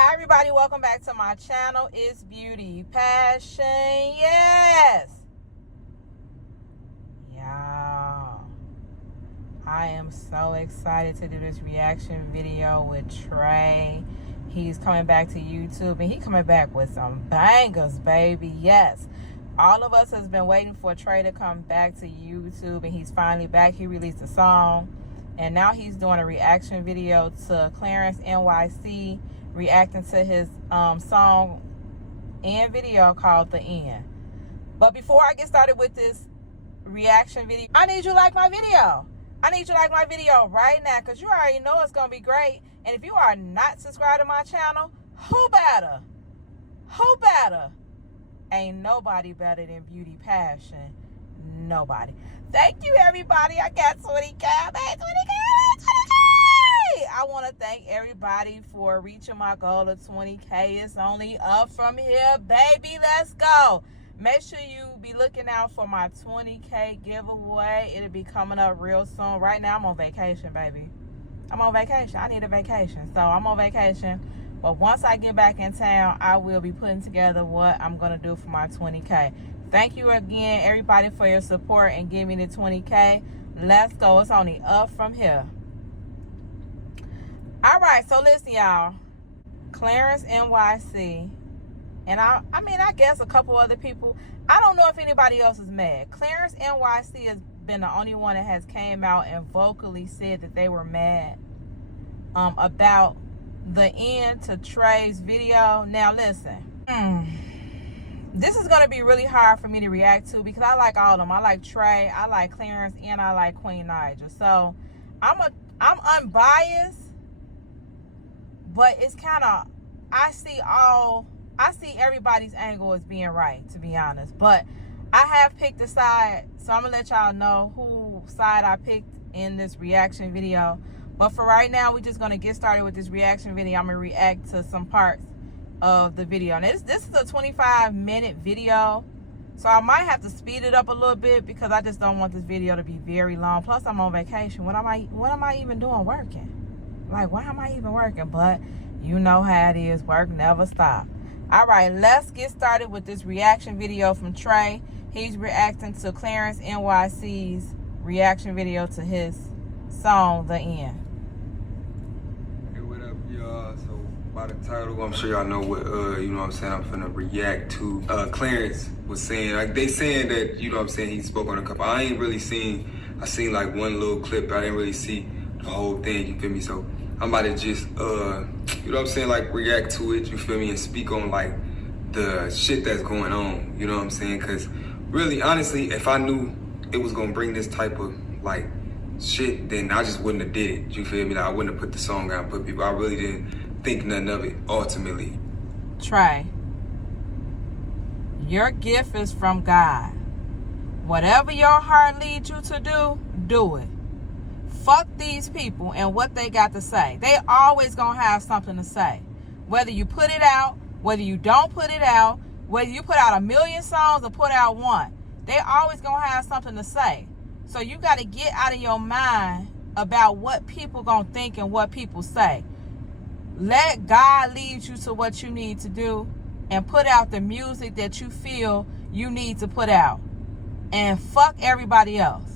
Hi everybody, welcome back to my channel. It's Beauti Paschen. Yes, y'all, I am so excited to do this reaction video with TREY. He's coming back to YouTube and he's coming back with some bangers, baby. Yes, all of us has been waiting for TREY to come back to YouTube, and he's finally back. He released a song and now he's doing a reaction video to Clarence NYC, reacting to his song and video called The End. But before I get started with this reaction video, I need you to like my video. I need you to like my video right now, because you already know it's going to be great. And if you are not subscribed to my channel, who better? Who better? Ain't nobody better than Beauti Paschen. Nobody. Thank you, everybody. I got 20K. I made 20K. I want to thank everybody for reaching my goal of 20K. It's only up from here, baby. Let's go. Make sure you be looking out for my 20K giveaway. It'll be coming up real soon. Right now, I'm on vacation, baby. I'm on vacation. I need a vacation. So I'm on vacation. But once I get back in town, I will be putting together what I'm going to do for my 20K. Thank you again, everybody, for your support and giving me the 20K. Let's go. It's only up from here. All right, so listen, y'all. Clarence NYC, and I mean, I guess a couple other people. I don't know if anybody else is mad. Clarence NYC has been the only one that has came out and vocally said that they were mad about the end to TREY's video. Now, listen. This is going to be really hard for me to react to because I like all of them. I like TREY, I like Clarence, and I like Queen Naija. So I'm unbiased, but it's kind of, I see everybody's angle as being right, to be honest. But I have picked a side, so I'm going to let y'all know who side I picked in this reaction video. But for right now, we're just going to get started with this reaction video. I'm going to react to some parts of the video. Now, this is a 25-minute video, so I might have to speed it up a little bit because I just don't want this video to be very long. Plus, I'm on vacation. What am I even doing working? Like, why am I even working? But you know how it is. Work never stop. All right, let's get started with this reaction video from TREY. He's reacting to Clarence NYC's reaction video to his song, The End. Hey, what up, y'all? So, by the title, I'm sure y'all know what, you know what I'm saying, I'm finna react to. Clarence was saying, like, they saying that, you know what I'm saying, he spoke on a couple. I ain't really seen, I seen like one little clip. I didn't really see the whole thing, you feel me? So, I'm about to just, you know what I'm saying, like, react to it, you feel me, and speak on, like, the shit that's going on, you know what I'm saying? Because, really, honestly, if I knew it was gonna bring this type of, like, shit, then I just wouldn't have did it, you feel me? Like, I wouldn't have put the song out and put people, I really didn't think nothing of it, ultimately. TREY, your gift is from God. Whatever your heart leads you to do, do it. Fuck these people and what they got to say. They always gonna have something to say. Whether you put it out, whether you don't put it out, whether you put out 1,000,000 songs or put out one, they always gonna have something to say. So you gotta get out of your mind about what people gonna think and what people say. Let God lead you to what you need to do and put out the music that you feel you need to put out. And fuck everybody else.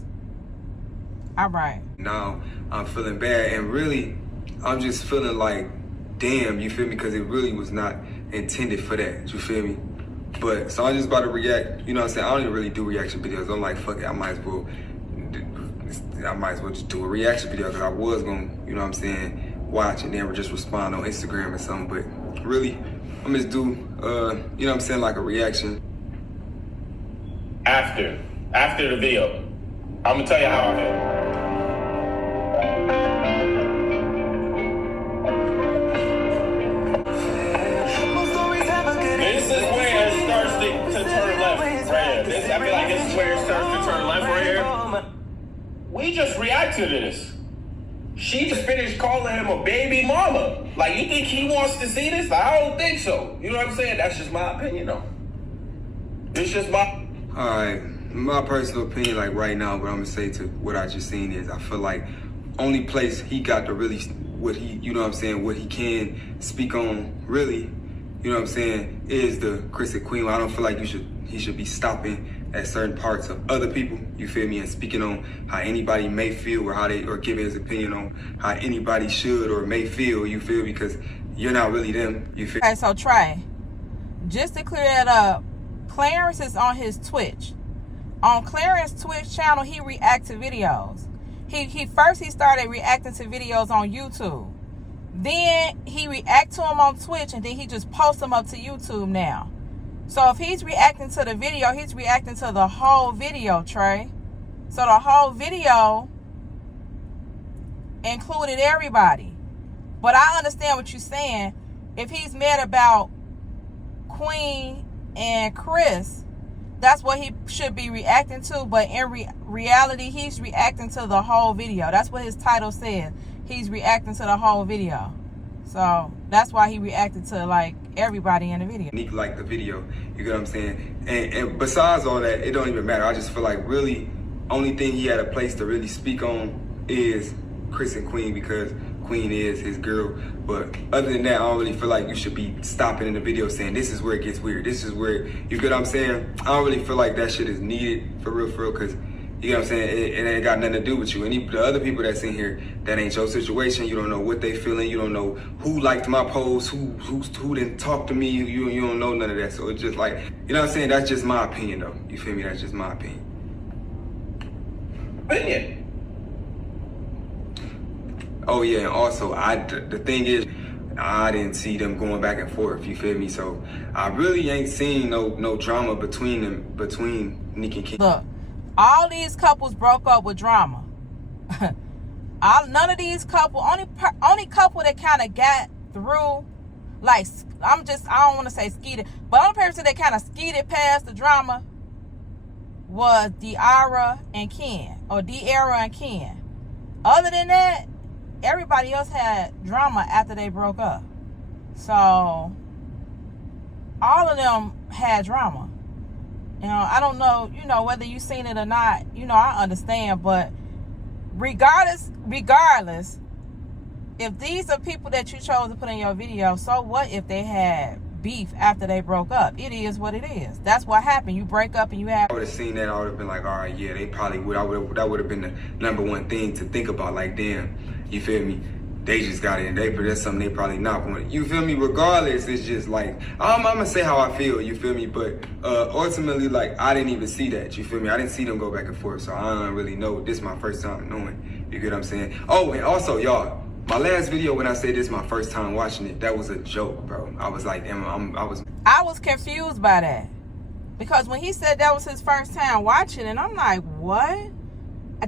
All right. Now I'm feeling bad, and really I'm just feeling like, damn, you feel me? Because it really was not intended for that, you feel me? But so I'm just about to react, you know what I'm saying? I don't even really do reaction videos. I'm like, fuck it, I might as well just do a reaction video, because I was gonna, you know what I'm saying, watch and then just respond on Instagram or something. But really, I'm just do, you know what I'm saying, like a reaction. After the video, I'm gonna tell you how I feel. This is where it starts to turn left, right here. I feel like this is where it starts to turn left right here. We just reacted to this. She just finished calling him a baby mama. Like, you think he wants to see this? I don't think so. You know what I'm saying? That's just my opinion, though. It's just my... All right. My personal opinion, like right now, what I'm gonna say to what I just seen is, I feel like only place he got to really what he, you know what I'm saying, what he can speak on really, you know what I'm saying, is the Chris and Queen. I don't feel like he should be stopping at certain parts of other people, you feel me, and speaking on how anybody may feel or giving his opinion on how anybody should or may feel, you feel, because you're not really them, you feel. Okay, so Trey, just to clear that up, Clarence is on his Twitch. On Clarence's Twitch channel, he reacts to videos. He first started reacting to videos on YouTube. Then he react to them on Twitch, and then he just posts them up to YouTube now. So if he's reacting to the video, he's reacting to the whole video, Trey. So the whole video included everybody. But I understand what you're saying. If he's mad about Queen and Chris, that's what he should be reacting to. But in reality, he's reacting to the whole video. That's what his title says. He's reacting to the whole video. So that's why he reacted to like everybody in the video. Nick liked the video, you get what I'm saying? And besides all that, it don't even matter. I just feel like really only thing he had a place to really speak on is Chris and Queen, because Queen is his girl. But other than that, I don't really feel like you should be stopping in the video saying this is where it gets weird. This is where, you get what I'm saying? I don't really feel like that shit is needed for real, because you know what I'm saying? It ain't got nothing to do with you. The other people that's in here, that ain't your situation. You don't know what they feeling. You don't know who liked my post, who didn't talk to me. You don't know none of that. So it's just like, you know what I'm saying? That's just my opinion, though. You feel me? That's just my opinion. Opinion. Oh yeah, and also the thing is, I didn't see them going back and forth. You feel me? So I really ain't seen no drama between Nick and King. Look. All these couples broke up with drama. None of these couples, only couple that kind of got through, like, I don't want to say skeeted, but the only person that kind of skeeted past the drama was De'Ara and Ken. Other than that, everybody else had drama after they broke up. So, all of them had drama. You know, I don't know, whether you've seen it or not, I understand. But regardless, if these are people that you chose to put in your video, so what if they had beef after they broke up? It is what it is. That's what happened. You break up and you have... I would have seen that. I would have been like, all right, yeah, they probably would. That would have been the number one thing to think about. Like, damn, you feel me? They just got it, and that's something they probably not want. You feel me? Regardless, it's just like, I'm gonna say how I feel, you feel me? But ultimately, like, I didn't even see that, you feel me? I didn't see them go back and forth, so I don't really know. This is my first time knowing, you get what I'm saying? Oh, and also, y'all, my last video when I say this is my first time watching it, that was a joke, bro. I was like, I was confused by that. Because when he said that was his first time watching it, I'm like, what?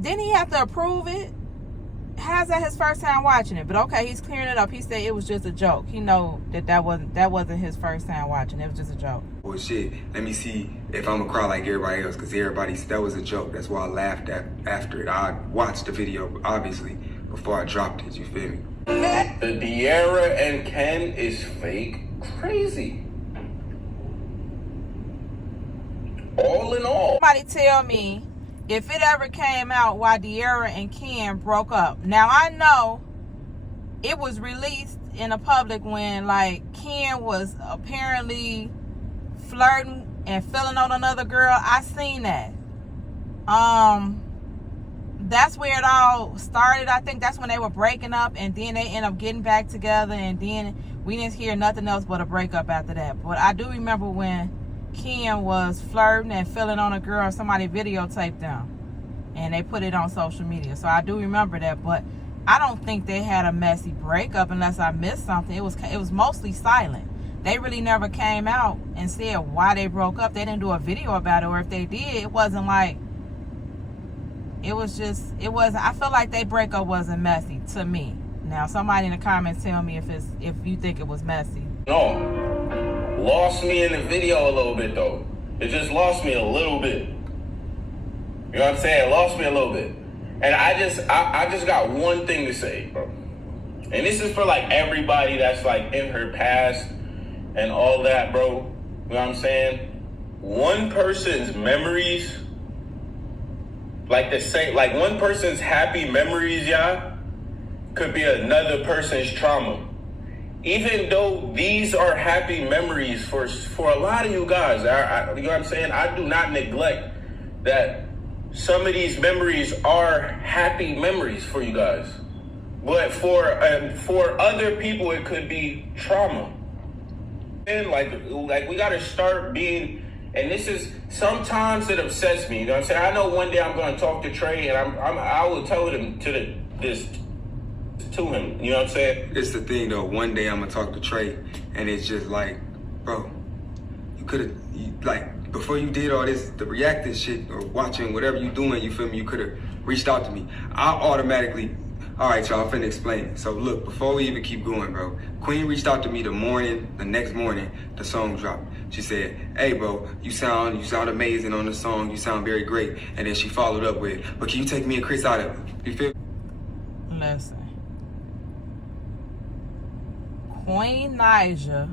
Didn't he have to approve it? How's that his first time watching it? But okay, he's clearing it up. He said it was just a joke. He know that wasn't his first time watching. It was just a joke. Well, shit, let me see if I'm gonna cry like everybody else, because that was a joke. That's why I laughed after it. I watched the video, obviously, before I dropped it, you feel me? The De'Ara and Ken is fake crazy. All in all. Somebody tell me if it ever came out why De'Ara and Ken broke up. Now, I know it was released in the public when, like, Ken was apparently flirting and feeling on another girl. I seen that. That's where it all started. I think that's when they were breaking up, and then they ended up getting back together, and then we didn't hear nothing else but a breakup after that. But I do remember when Ken was flirting and feeling on a girl, somebody videotaped them and they put it on social media. So I do remember that, but I don't think they had a messy breakup unless I missed something. It was mostly silent. They really never came out and said why they broke up. They didn't do a video about it, or if they did, it wasn't like, it wasn't, I feel like their breakup wasn't messy to me. Now somebody in the comments tell me if you think it was messy. No. Lost me in the video a little bit, though. It just lost me a little bit. You know what I'm saying? It lost me a little bit. And I just got one thing to say, bro. And this is for, like, everybody that's, like, in her past and all that, bro. You know what I'm saying? One person's memories, like one person's happy memories, y'all, could be another person's trauma. Even though these are happy memories for a lot of you guys, you know what I'm saying? I do not neglect that some of these memories are happy memories for you guys. But for other people, it could be trauma. And like we gotta start being, and this is, sometimes it upsets me, you know what I'm saying? I know one day I'm gonna talk to Trey and I will tell him this to him, you know what I'm saying? It's the thing though, one day I'm gonna talk to Trey and it's just like, bro, you could've, like, before you did all this, the reacting shit or watching whatever you doing, you feel me, you could've reached out to me. I automatically, all right, y'all, I'm finna explain it. So look, before we even keep going, bro, Queen reached out to me the next morning, the song dropped. She said, hey, bro, you sound amazing on the song. You sound very great. And then she followed up with, but can you take me and Chris out of it? You feel? Listen. Queen Naija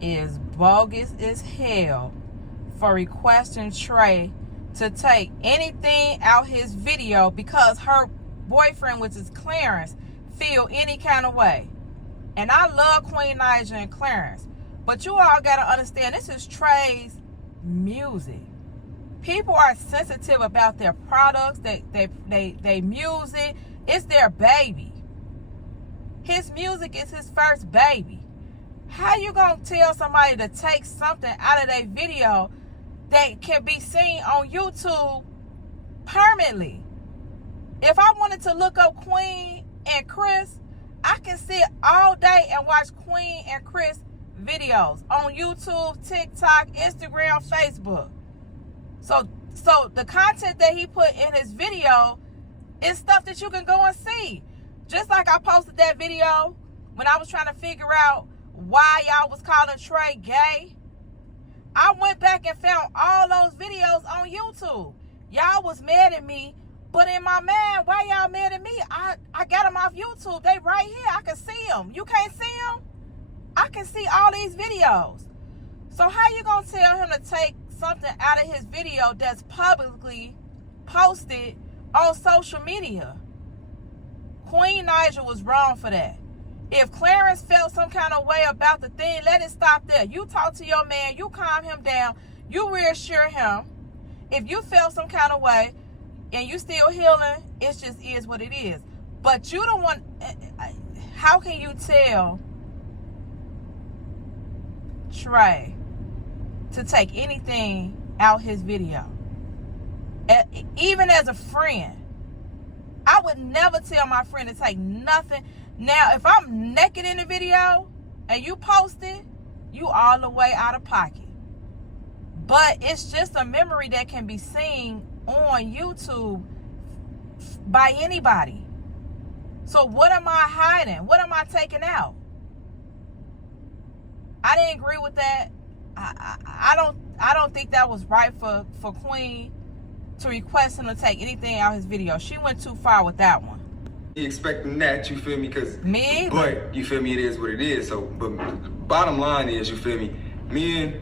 is bogus as hell for requesting Trey to take anything out his video because her boyfriend, which is Clarence, feel any kind of way. And I love Queen Naija and Clarence, but you all gotta understand, this is Trey's music. People are sensitive about their products, they music. It's their baby. His music is his first baby. How you gonna tell somebody to take something out of their video that can be seen on YouTube permanently? If I wanted to look up Queen and Chris, I can sit all day and watch Queen and Chris videos on YouTube, TikTok, Instagram, Facebook. So the content that he put in his video is stuff that you can go and see. Just like I posted that video when I was trying to figure out why y'all was calling Trey gay. I went back and found all those videos on YouTube. Y'all was mad at me. But in my mind, why y'all mad at me? I got them off YouTube. They right here. I can see them. You can't see them? I can see all these videos. So how you gonna tell him to take something out of his video that's publicly posted on social media? Queen Naija was wrong for that. If Clarence felt some kind of way about the thing, let it stop there. You talk to your man. You calm him down. You reassure him. If you felt some kind of way, and you still healing, it just is what it is. But you don't want, how can you tell Trey to take anything out his video? Even as a friend, I would never tell my friend to take nothing. Now, if I'm naked in the video and you post it, you all the way out of pocket. But it's just a memory that can be seen on YouTube by anybody. So what am I hiding? What am I taking out? I didn't agree with that. I don't think that was right for Queen to request him to take anything out of his video. She went too far with that one. You expecting that, you feel me? Cause me? But you feel me, it is what it is. So but bottom line is, you feel me, me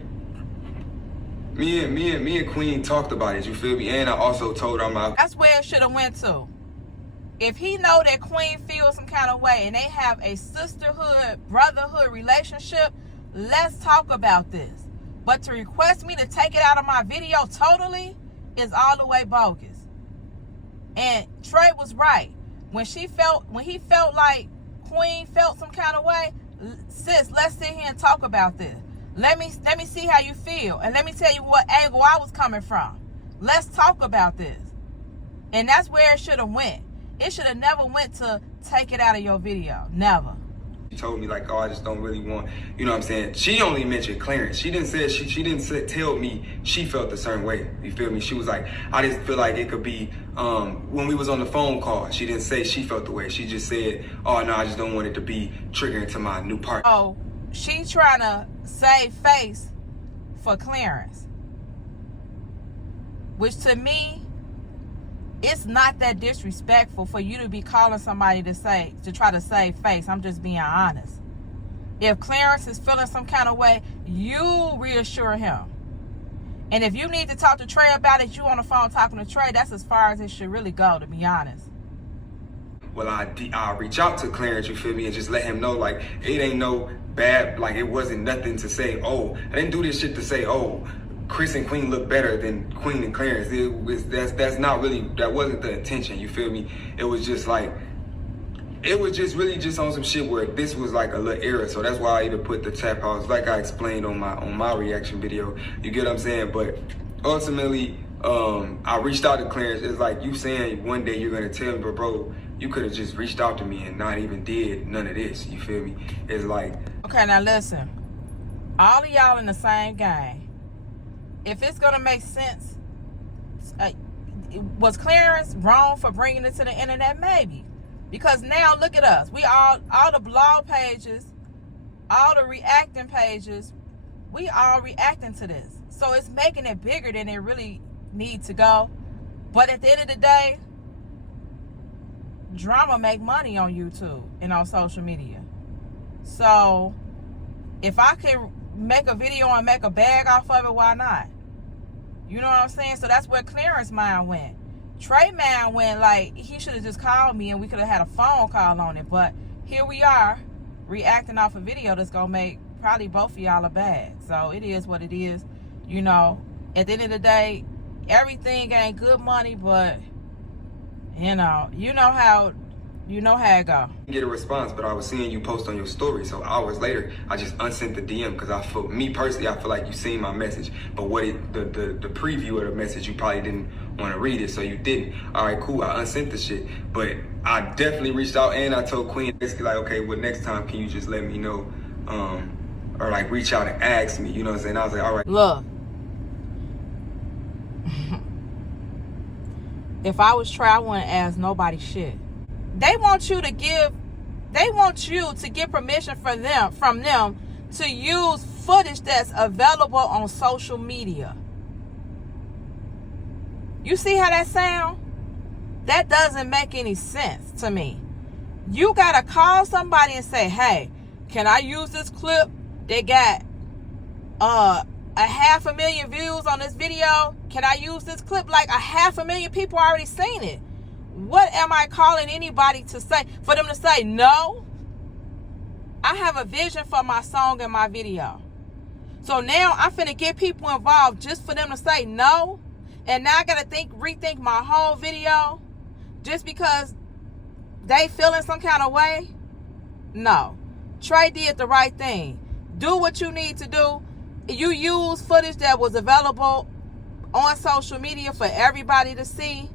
and Queen talked about it, you feel me? And I also told her that's where it should have went to. If he know that Queen feels some kind of way and they have a sisterhood, brotherhood relationship, let's talk about this. But to request me to take it out of my video totally is all the way bogus. And Trey was right. When he felt like Queen felt some kind of way, sis, let's sit here and talk about this. Let me see how you feel. And let me tell you what angle I was coming from. Let's talk about this. And that's where it should have went. It should have never went to take it out of your video. Never. She told me like, oh, I just don't really want, you know what I'm saying? She only mentioned Clarence. She didn't tell me she felt a certain way. You feel me? She was like, I just feel like it could be, when we was on the phone call, she didn't say she felt the way. She just said, oh no, I just don't want it to be triggering to my new partner. Oh, she trying to save face for Clarence. Which to me, it's not that disrespectful for you to be calling somebody to try to save face. I'm just being honest. If Clarence is feeling some kind of way, you reassure him. And if you need to talk to Trey about it, you on the phone talking to Trey, that's as far as it should really go, to be honest. well, I'll reach out to Clarence, you feel me, and just let him know, like, it ain't no bad, like, it wasn't nothing to say, oh, I didn't do this shit to say, oh, Chris and Queen look better than Queen and Clarence. That's not really, that wasn't the intention, you feel me? It was just like, it was just really just on some shit where this was like a little error. So that's why I even put the tap house, like I explained on my reaction video. You get what I'm saying? But ultimately, I reached out to Clarence. It's like you saying one day you're gonna tell me, but bro, you could have just reached out to me and not even did none of this. You feel me? It's like, okay, now listen, all of y'all in the same game. If it's gonna make sense, was Clarence wrong for bringing it to the internet? Maybe. Because now look at us. We all the blog pages, all the reacting pages, we all reacting to this. So it's making it bigger than it really needs to go. But at the end of the day, drama make money on YouTube and on social media. So if I can make a video and make a bag off of it, why not? You know what I'm saying? So that's where Clarence mind went. TREY man went like, he should have just called me and we could have had a phone call on it. But here we are reacting off a video that's going to make probably both of y'all a bag. So it is what it is. You know, at the end of the day, everything ain't good money, but you know how it go. Get a response, but I was seeing you post on your story. So hours later, I just unsent the DM because I feel like you seen my message. But the preview of the message, you probably didn't want to read it, so you didn't. All right, cool. I unsent the shit, but I definitely reached out and I told Queen basically like, okay, well, next time can you just let me know, or like reach out and ask me. You know what I'm saying? I was like, all right. Look, if I was TREY, I wouldn't ask nobody shit. They want you to get permission from them to use footage that's available on social media. You see how that sound? That doesn't make any sense to me. You gotta call somebody and say, hey, can I use this clip? They got 500,000 views on this video. Can I use this clip? Like 500,000 people already seen it. What am I calling anybody to say? For them to say no? I have a vision for my song and my video. So now I'm finna get people involved just for them to say no? And now I gotta rethink my whole video just because they feeling some kind of way? No. TREY did the right thing. Do what you need to do. You use footage that was available on social media for everybody to see.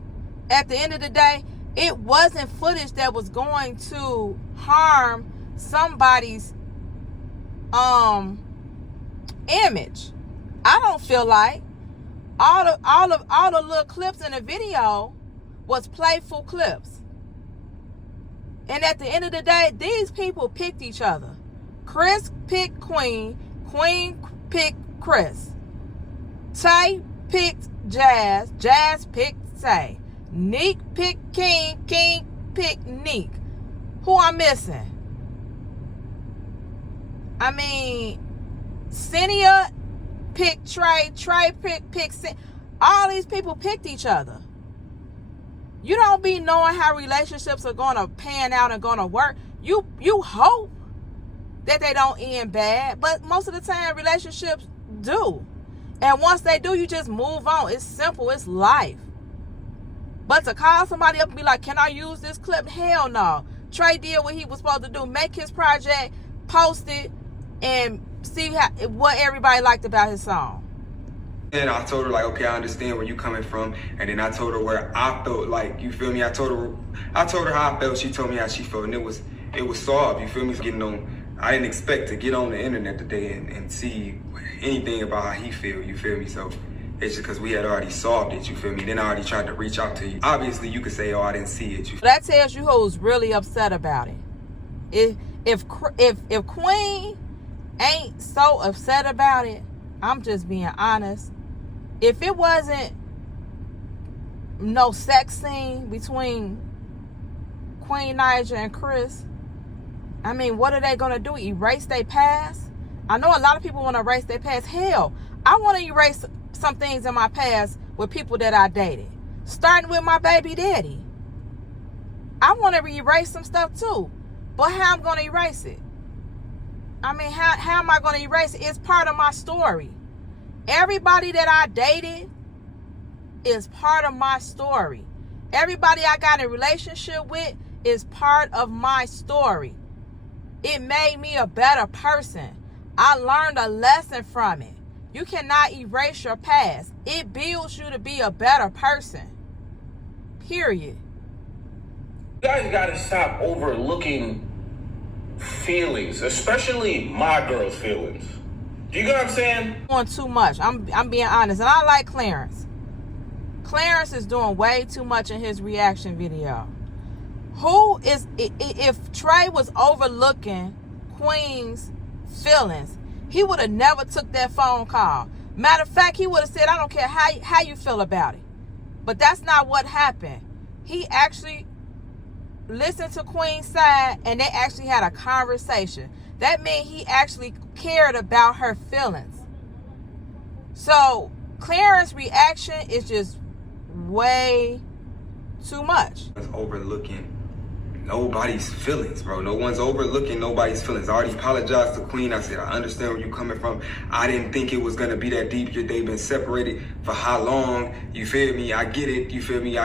At the end of the day, it wasn't footage that was going to harm somebody's image. I don't feel like all the little clips in the video was playful clips. And at the end of the day, these people picked each other. Chris picked Queen. Queen picked Chris. Tay picked Jazz. Jazz picked Tay. Neek picked King. King picked Neek. Who I'm missing? I mean, Cynthia picked TREY. TREY picked Cynthia. All these people picked each other. You don't be knowing how relationships are going to pan out and going to work. You hope that they don't end bad, but most of the time relationships do. And once they do, you just move on. It's simple. It's life. But to call somebody up and be like, can I use this clip? Hell no. TREY did what he was supposed to do. Make his project, post it, and see what everybody liked about his song. And I told her, like, okay, I understand where you coming from. And then I told her where I felt, like, you feel me? I told her how I felt. She told me how she felt. And it was soft, you feel me? I didn't expect to get on the internet today and see anything about how he feel, you feel me? So it's just because we had already solved it, you feel me? Then I already tried to reach out to you. Obviously, you could say, oh, I didn't see it. That tells you who's really upset about it. If Queen ain't so upset about it, I'm just being honest. If it wasn't no sex scene between Queen Naija and Chris, I mean, what are they going to do? Erase their past? I know a lot of people want to erase their past. Hell, I want to erase some things in my past with people that I dated. Starting with my baby daddy. I want to erase some stuff too. But how I'm going to erase it? I mean, how am I going to erase it? It's part of my story. Everybody that I dated is part of my story. Everybody I got in a relationship with is part of my story. It made me a better person. I learned a lesson from it. You cannot erase your past. It builds you to be a better person. Period. You guys gotta stop overlooking feelings, especially my girl's feelings. Do you get what I'm saying? Doing too much. I'm being honest. And I like Clarence. Clarence is doing way too much in his reaction video. If Trey was overlooking Queen's feelings, he would have never took that phone call. Matter of fact, he would have said, I don't care how you feel about it. But that's not what happened. He actually listened to Queen's side, and they actually had a conversation. That means he actually cared about her feelings. So Clarence's reaction is just way too much. That's overlooking nobody's feelings, bro. No one's overlooking nobody's feelings. I already apologized to Queen. I said, I understand where you're coming from. I didn't think it was going to be that deep. They've been separated for how long? You feel me? I get it. You feel me?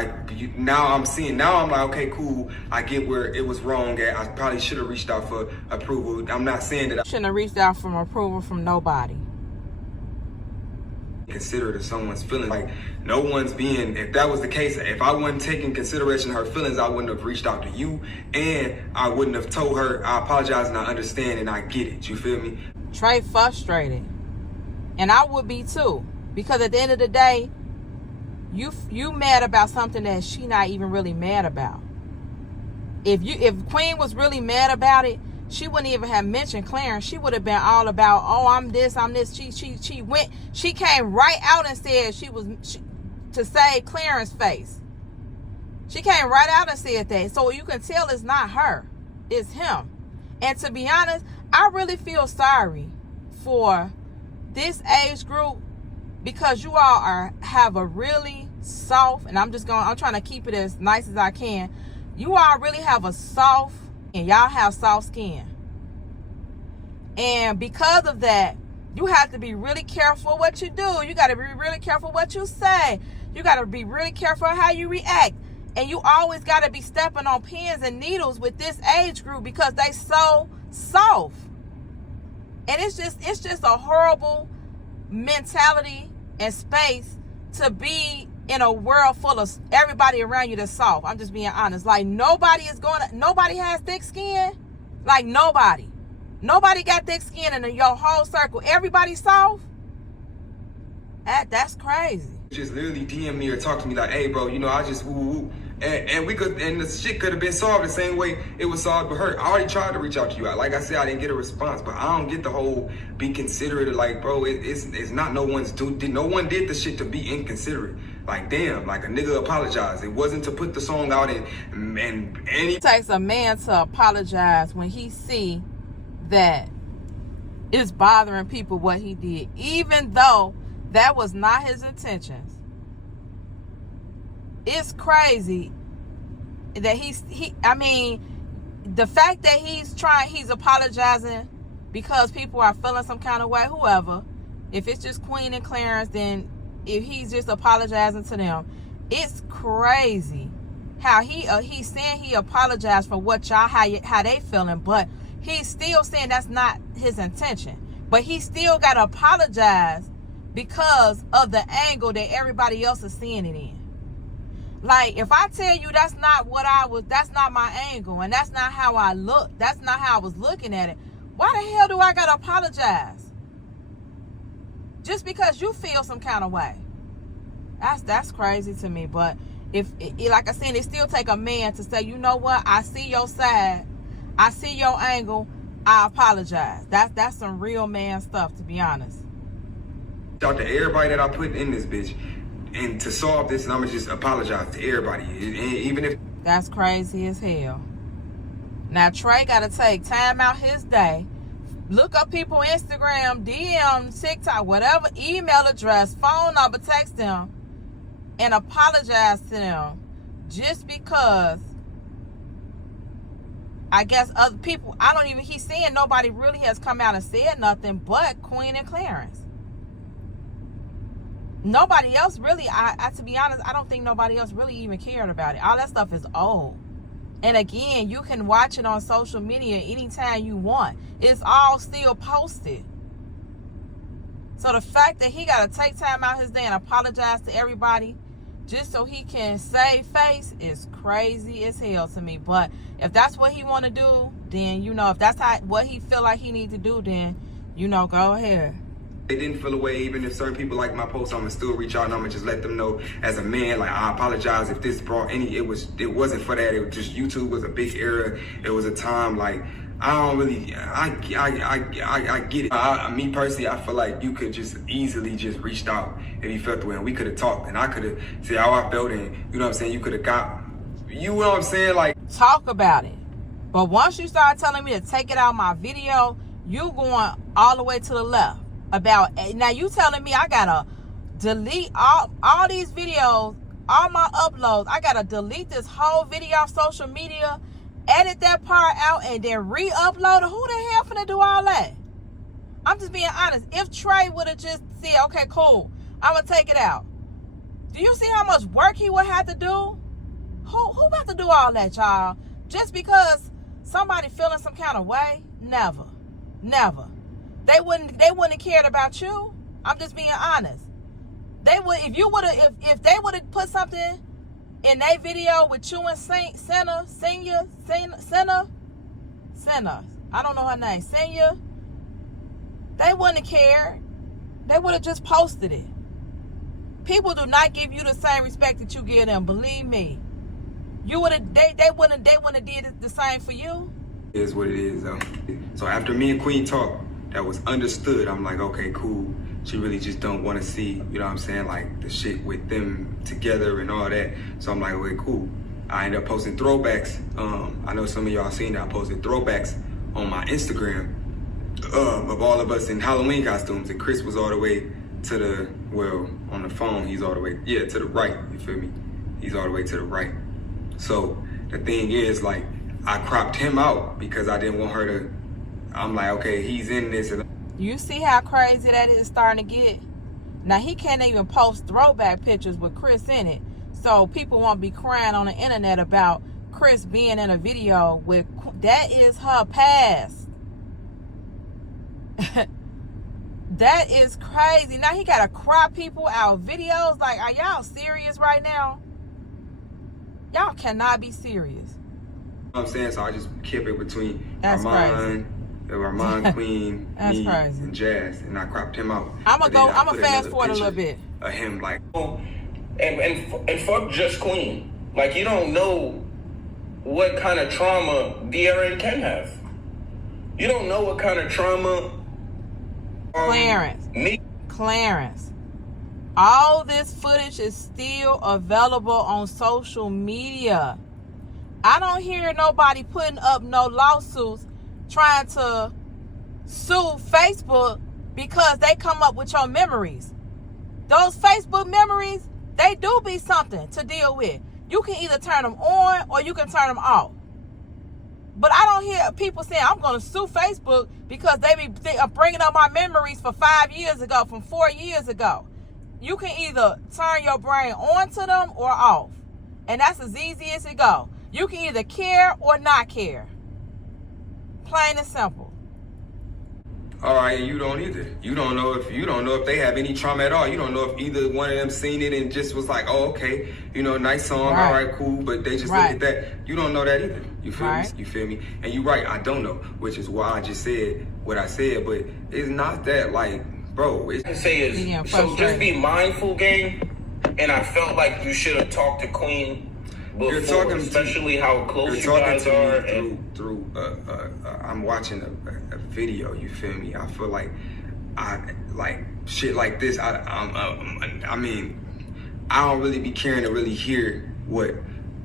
Now I'm like, okay, cool. I get where it was wrong at. I probably should have reached out for approval. I'm not saying that I shouldn't have reached out for approval from nobody. Considerate of someone's feelings. Like, no one's being, if that was the case, if I wasn't taking consideration of her feelings, I wouldn't have reached out to you, and I wouldn't have told her, I apologize and I understand and I get it. You feel me? Trey frustrated. And I would be too. Because at the end of the day, you mad about something that she not even really mad about. If Queen was really mad about it, she wouldn't even have mentioned Clarence. She would have been all about, oh, I'm this. She came right out and said to save Clarence's face. She came right out and said that. So you can tell it's not her, it's him. And to be honest, I really feel sorry for this age group, because you all have a really soft, and I'm trying to keep it as nice as I can. You all really have a soft, and y'all have soft skin. And because of that, you have to be really careful what you do. You got to be really careful what you say. You got to be really careful how you react. And you always got to be stepping on pins and needles with this age group, because they so soft. And it's just a horrible mentality and space to be in a world full of everybody around you that's soft. I'm just being honest. Like, nobody has thick skin. Like, nobody got thick skin in your whole circle. Everybody's soft. That's crazy. Just literally DM me or talk to me like, hey, bro, I just woo. And the shit could have been solved the same way it was solved with her. I already tried to reach out to you. Like I said, I didn't get a response, but I don't get the whole be considerate. Like, bro, it's not no one did the shit to be inconsiderate. Like, damn, like, a nigga apologized. It wasn't to put the song out and it takes a man to apologize when he see that it's bothering people what he did, even though that was not his intentions. It's crazy that the fact that he's apologizing because people are feeling some kind of way, whoever. If it's just Queen and Clarence, then if he's just apologizing to them, it's crazy how he's saying he apologized for what y'all, how they feeling, but he's still saying that's not his intention. But he still got to apologize because of the angle that everybody else is seeing it in. Like, if I tell you that's not my angle, and that's not how I look, that's not how I was looking at it, why the hell do I got to apologize? Just because you feel some kind of way. That's crazy to me. But like I said, it still take a man to say, you know what, I see your side, I see your angle, I apologize. That's some real man stuff, to be honest. Shout out to everybody that I put in this bitch. And to solve this, and I'm gonna just apologize to everybody, even if that's crazy as hell. Now Trey gotta take time out his day, look up people Instagram, DM, TikTok, whatever email address, phone number, text them, and apologize to them just because I guess other people, he's saying nobody really has come out and said nothing but Queen and Clarence. Nobody else really, to be honest, I don't think nobody else really even cared about it. All that stuff is old. And again, you can watch it on social media anytime you want. It's all still posted. So the fact that he got to take time out his day and apologize to everybody just so he can save face is crazy as hell to me. But if that's what he want to do, then, you know, if that's what he feel like he need to do, then, you know, go ahead. They didn't feel away. Even if certain people like my post, I'm gonna still reach out and I'm gonna just let them know as a man, like, I apologize if this brought any, it wasn't for that. It was just, YouTube was a big era. It was a time, like, I don't really, I get it. Me personally, I feel like you could just easily just reached out if you felt the way, and we could have talked, and I could have said how I felt, and you know what I'm saying, you could have got, you know what I'm saying, like, talk about it. But once you start telling me to take it out of my video, you going all the way to the left. About, now you telling me I gotta delete all these videos, all my uploads. I gotta delete this whole video off social media, edit that part out, and then re-upload it. Who the hell finna do all that? I'm just being honest. If Trey would have just said, okay, cool, I'm gonna take it out, do you see how much work he would have to do? Who about to do all that, y'all? Just because somebody feeling some kind of way? Never. They wouldn't have cared about you. I'm just being honest. They would, if they would have put something in their video with you and Senna, I don't know her name, Senior, they wouldn't have cared. They would have just posted it. People do not give you the same respect that you give them. Believe me. You would have. They wouldn't have did the same for you. It is what it is, though. So after me and Queen talked, that was understood. I'm like, okay, cool. She really just don't want to see, you know what I'm saying, like the shit with them together and all that. So I'm like, okay, cool. I ended up posting throwbacks. I know some of y'all seen that. I posted throwbacks on my Instagram of all of us in Halloween costumes. And Chris was all the way to the, well, on the phone, he's all the way, yeah, to the right, you feel me? He's all the way to the right. So the thing is, like, I cropped him out because I didn't want her to, I'm like, okay, he's in this. You see how crazy that is starting to get? Now, he can't even post throwback pictures with Chris in it. So people won't be crying on the internet about Chris being in a video with, that is her past. That is crazy. Now he got to crop people out videos. Like, are y'all serious right now? Y'all cannot be serious. You know what I'm saying? So I just kept it between Armon, Queen, me, crazy. And Jazz, and I cropped him out. I'm gonna fast forward a little bit. Of him, like, and fuck just Queen. Like, you don't know what kind of trauma DRN can have. You don't know what kind of trauma. Clarence. All this footage is still available on social media. I don't hear nobody putting up no lawsuits trying to sue Facebook because they come up with your memories. Those Facebook memories, they do be something to deal with. You can either turn them on or you can turn them off. But I don't hear people saying, I'm going to sue Facebook because they are bringing up my memories for 5 years ago, from 4 years ago. You can either turn your brain on to them or off. And that's as easy as it goes. You can either care or not care. Plain and simple. All right, and you don't either. You don't know if they have any trauma at all. You don't know if either one of them seen it and just was like, oh, okay, you know, nice song, all right, cool, but they just look at that. You don't know that either. You feel me? You feel me? And you're right, I don't know, which is why I just said what I said, but it's not that, like, bro. It's... I say is, so just be mindful, gang, and I felt like you should have talked to Queen before, especially how close you guys are. I'm watching a video, you feel me? I feel like shit like this. I mean, I don't really be caring to really hear what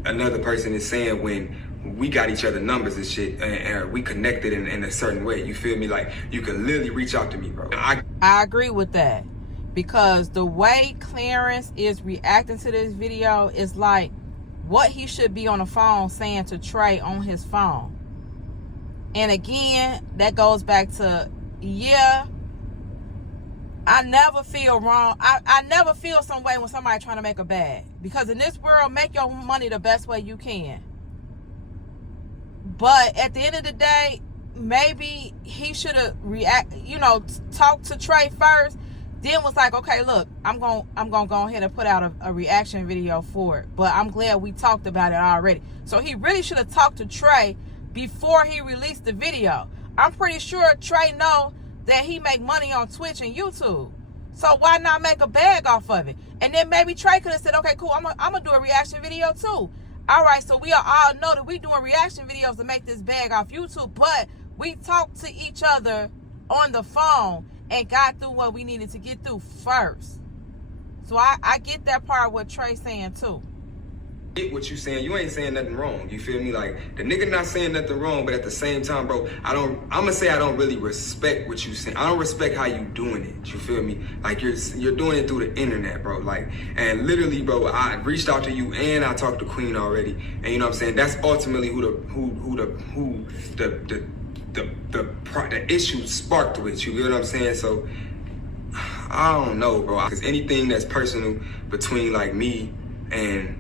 another person is saying when we got each other numbers and shit, and we connected in a certain way. You feel me? Like, you can literally reach out to me, bro. I agree with that, because the way Clarence is reacting to this video is like what he should be on the phone saying to Trey on his phone. And again, that goes back to, yeah, I never feel wrong. I never feel some way when somebody trying to make a bag. Because in this world, make your money the best way you can. But at the end of the day, maybe he should have talked to Trey first. Then was like, okay, look, I'm gonna go ahead and put out a reaction video for it. But I'm glad we talked about it already. So he really should have talked to Trey before he released the video. I'm pretty sure Trey know that he make money on Twitch and YouTube. So why not make a bag off of it? And then maybe Trey could have said, okay, cool, I'm gonna do a reaction video too. All right, so we all know that we doing reaction videos to make this bag off YouTube, but we talked to each other on the phone and got through what we needed to get through first. So I get that part of what Trey's saying too. Get what you saying. You ain't saying nothing wrong. You feel me? Like, the nigga not saying nothing wrong, but at the same time, bro, I'ma say I don't really respect what you saying. I don't respect how you doing it. You feel me? Like, you're doing it through the internet, bro. Like, and literally, bro, I reached out to you and I talked to Queen already. And you know what I'm saying? That's ultimately who the issue sparked with. You know what I'm saying? So I don't know, bro. Because anything that's personal between like me and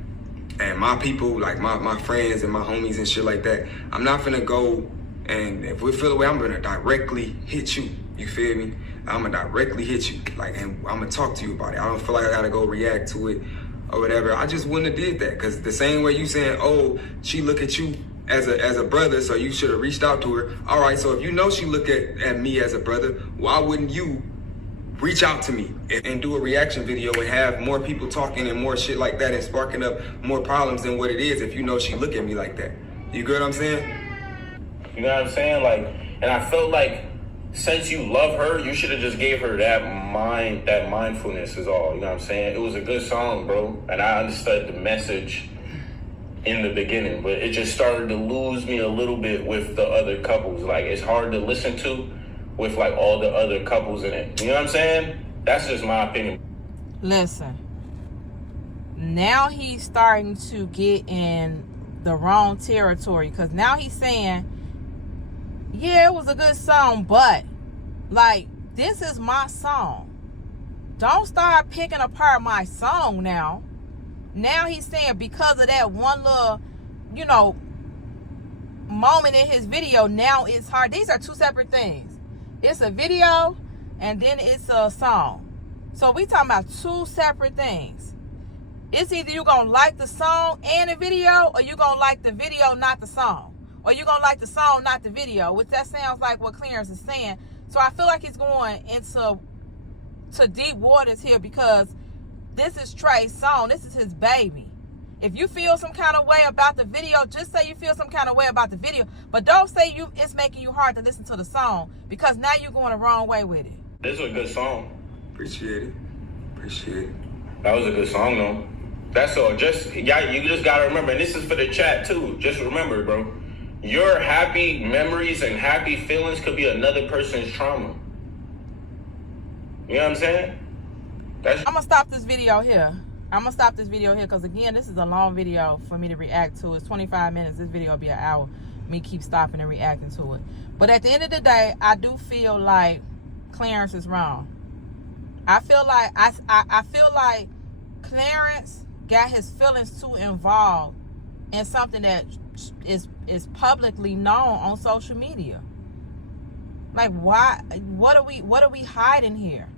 my people, like my friends and my homies and shit like that, I'm not finna go, and if we feel the way, I'm gonna directly hit you. You feel me? I'm gonna directly hit you, like, and I'm gonna talk to you about it. I don't feel like I gotta go react to it or whatever. I just wouldn't have did that, because the same way you saying, oh, she look at you as a brother, so you should have reached out to her. All right, so if you know she look at me as a brother, why wouldn't you reach out to me and do a reaction video and have more people talking and more shit like that and sparking up more problems than what it is if you know she look at me like that? You get what I'm saying? You know what I'm saying? Like, and I felt like since you love her, you should have just gave her that mindfulness is all. You know what I'm saying? It was a good song, bro. And I understood the message in the beginning, but it just started to lose me a little bit with the other couples. Like, it's hard to listen to with like all the other couples in it. You know what I'm saying? That's just my opinion. Listen, now he's starting to get in the wrong territory, because now he's saying, yeah, it was a good song, but like, this is my song. Don't start picking apart my song now. Now he's saying because of that one little, moment in his video, now it's hard. These are two separate things. It's a video and then it's a song. So we talking about two separate things. It's either you gonna like the song and the video, or you gonna like the video, not the song. Or you gonna like the song, not the video, which that sounds like what Clarence is saying. So I feel like he's going into deep waters here, because this is Trey's song. This is his baby. If you feel some kind of way about the video, just say you feel some kind of way about the video. But don't say it's making you hard to listen to the song, because now you're going the wrong way with it. This was a good song. Appreciate it. That was a good song, though. That's all. You just gotta remember, and this is for the chat too. Just remember, bro, your happy memories and happy feelings could be another person's trauma. You know what I'm saying? I'm gonna stop this video here. Because again, this is a long video for me to react to. It's 25 minutes. This video will be an hour. Me keep stopping and reacting to it. But at the end of the day, I do feel like Clarence is wrong. I feel like Clarence got his feelings too involved in something that is publicly known on social media. Like, why? What are we hiding here?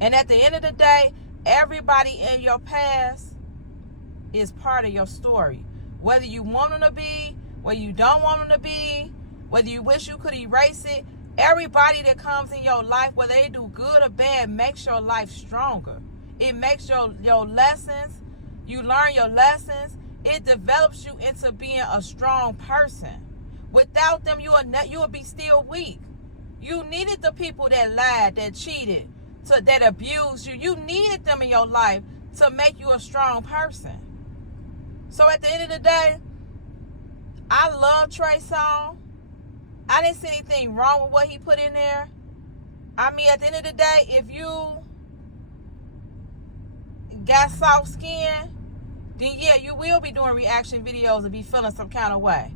And at the end of the day, everybody in your past is part of your story. Whether you want them to be, whether you don't want them to be, whether you wish you could erase it, everybody that comes in your life, whether they do good or bad, makes your life stronger. It makes your lessons, you learn your lessons. It develops you into being a strong person. Without them, you will be still weak. You needed the people that lied, that cheated, that abused you. You needed them in your life to make you a strong person. So at the end of the day, I love Trey's song. I didn't see anything wrong with what he put in there. I mean, at the end of the day, if you got soft skin, then yeah, you will be doing reaction videos and be feeling some kind of way.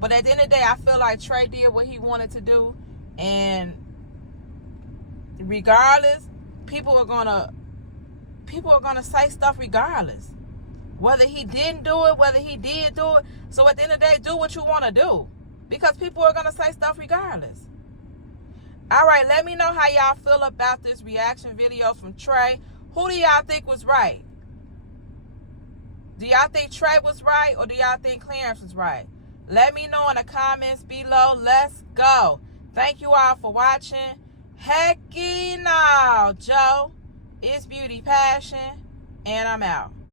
But at the end of the day, I feel like Trey did what he wanted to do. And regardless, people are gonna say stuff regardless. Whether he didn't do it, whether he did do it. So at the end of the day, do what you want to do. Because people are gonna say stuff regardless. Alright, let me know how y'all feel about this reaction video from Trey. Who do y'all think was right? Do y'all think Trey was right, or do y'all think Clarence was right? Let me know in the comments below. Let's go. Thank you all for watching. Hecky no, Joe. It's Beauty Passion, and I'm out.